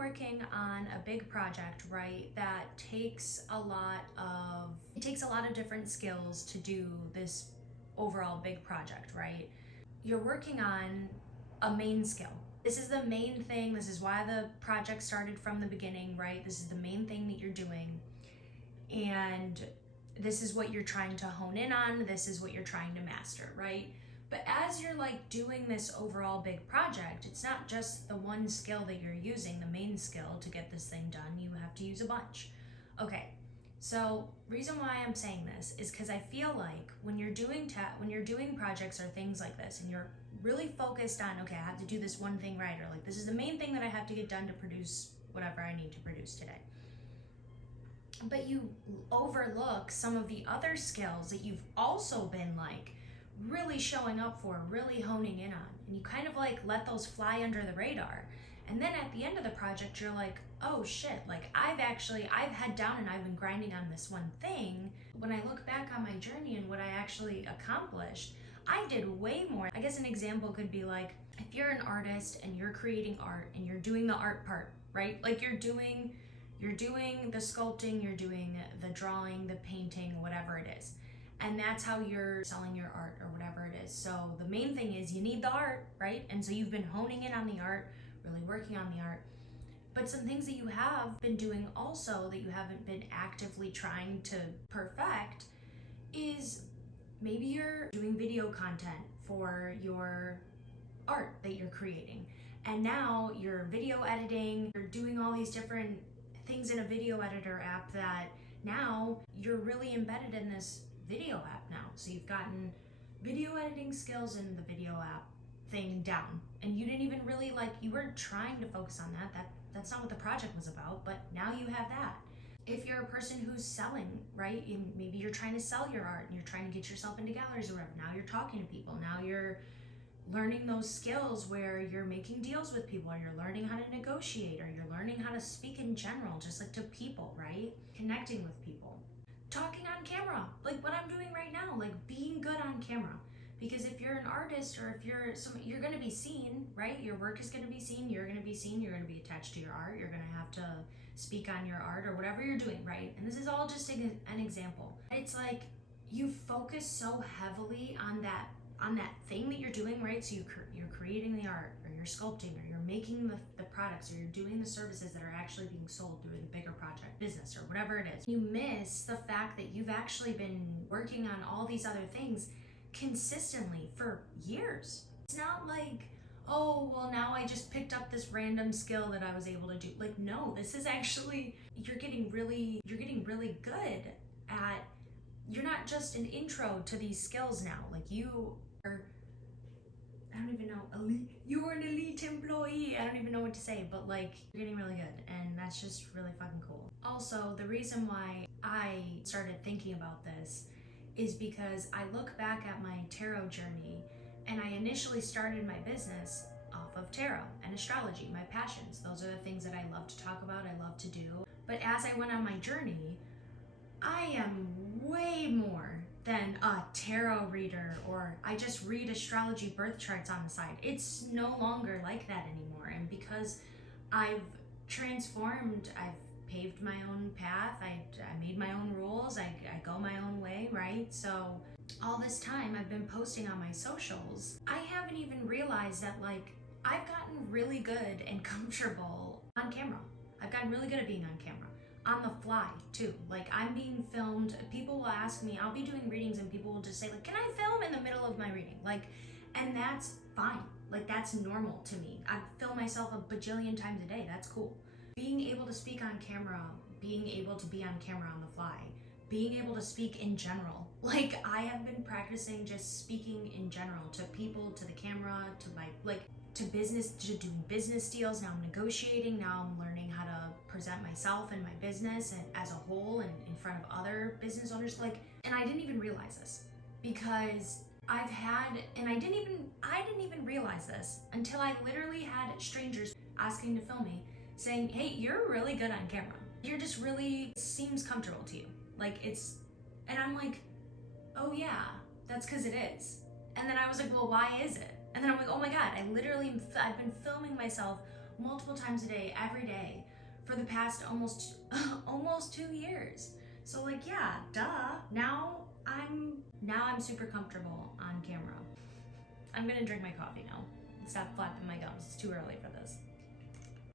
working on a big project, right, that takes a lot of different skills to do this overall big project, right? You're working on a main skill. This is the main thing. This is why the project started from the beginning, right? This is the main thing that you're doing. And this is what you're trying to hone in on. This is what you're trying to master, right? But as you're like doing this overall big project, it's not just the one skill that you're using, the main skill to get this thing done. You have to use a bunch. Okay, so reason why I'm saying this is because I feel like when you're doing projects or things like this, and you're really focused on, okay, I have to do this one thing right, or like this is the main thing that I have to get done to produce whatever I need to produce today. But you overlook some of the other skills that you've also been like really showing up for, really honing in on, and you kind of like let those fly under the radar. And then at the end of the project, you're like, oh shit, like I've head down and I've been grinding on this one thing. When I look back on my journey and what I actually accomplished, I did way more. I guess an example could be like, if you're an artist and you're creating art and you're doing the art part, right? Like you're doing the sculpting, you're doing the drawing, the painting, whatever it is. And that's how you're selling your art or whatever it is. So the main thing is you need the art, right? And so you've been honing in on the art, really working on the art. But some things that you have been doing also that you haven't been actively trying to perfect is maybe you're doing video content for your art that you're creating. And now you're video editing, you're doing all these different things in a video editor app that now you're really embedded in this video app now. So you've gotten video editing skills in the video app thing down, and you didn't even really you weren't trying to focus on that. That's not what the project was about, but now you have that. If you're a person who's selling, right, and maybe you're trying to sell your art and you're trying to get yourself into galleries or whatever, now you're talking to people, now you're learning those skills where you're making deals with people, or you're learning how to negotiate, or you're learning how to speak in general, just like to people, right? Connecting with people. Talking on camera, like what I'm doing right now, like being good on camera. Because if you're an artist or if you're going to be seen, right? Your work is going to be seen, you're going to be seen, you're going to be attached to your art, you're going to have to speak on your art or whatever you're doing, right? And this is all just an example. It's like you focus so heavily on that thing that you're doing, right? So you're creating the art, or you're sculpting, or you're making the products, or you're doing the services that are actually being sold through the bigger project business or whatever it is. You miss the fact that you've actually been working on all these other things consistently for years. It's not like, oh, well, now I just picked up this random skill that I was able to do. Like, no, this is actually, you're getting really good at, you're not just an intro to these skills now. Like you are, I don't even know, you're an elite employee. I don't even know what to say, but like you're getting really good, and that's just really fucking cool. Also, the reason why I started thinking about this is because I look back at my tarot journey, and I initially started my business off of tarot and astrology, my passions. Those are the things that I love to talk about, I love to do. But as I went on my journey, I am way more than a tarot reader, or I just read astrology birth charts on the side. It's no longer like that anymore. And because I've transformed, I've paved my own path, I made my own rules, I go my own way, right? So all this time I've been posting on my socials, I haven't even realized that like I've gotten really good and comfortable on camera. I've gotten really good at being on camera. On the fly too. Like I'm being filmed, people will ask me, I'll be doing readings and people will just say like, can I film in the middle of my reading? Like, and that's fine. Like that's normal to me. I film myself a bajillion times a day, that's cool. Being able to speak on camera, being able to be on camera on the fly, being able to speak in general. Like I have been practicing just speaking in general to people, to the camera, to to business, to doing business deals. Now I'm negotiating, now I'm learning how to present myself and my business and as a whole and in front of other business owners. And I didn't even realize this because I didn't even realize this until I literally had strangers asking to film me saying, hey, you're really good on camera. You're just really seems comfortable to you. And I'm like, oh yeah, that's because it is. And then I was like, well, why is it? And then I'm like, oh my God, I've been filming myself multiple times a day, every day, for the past almost almost 2 years. So like, yeah, duh. Now I'm super comfortable on camera. I'm gonna drink my coffee now. Stop flapping my gums. It's too early for this.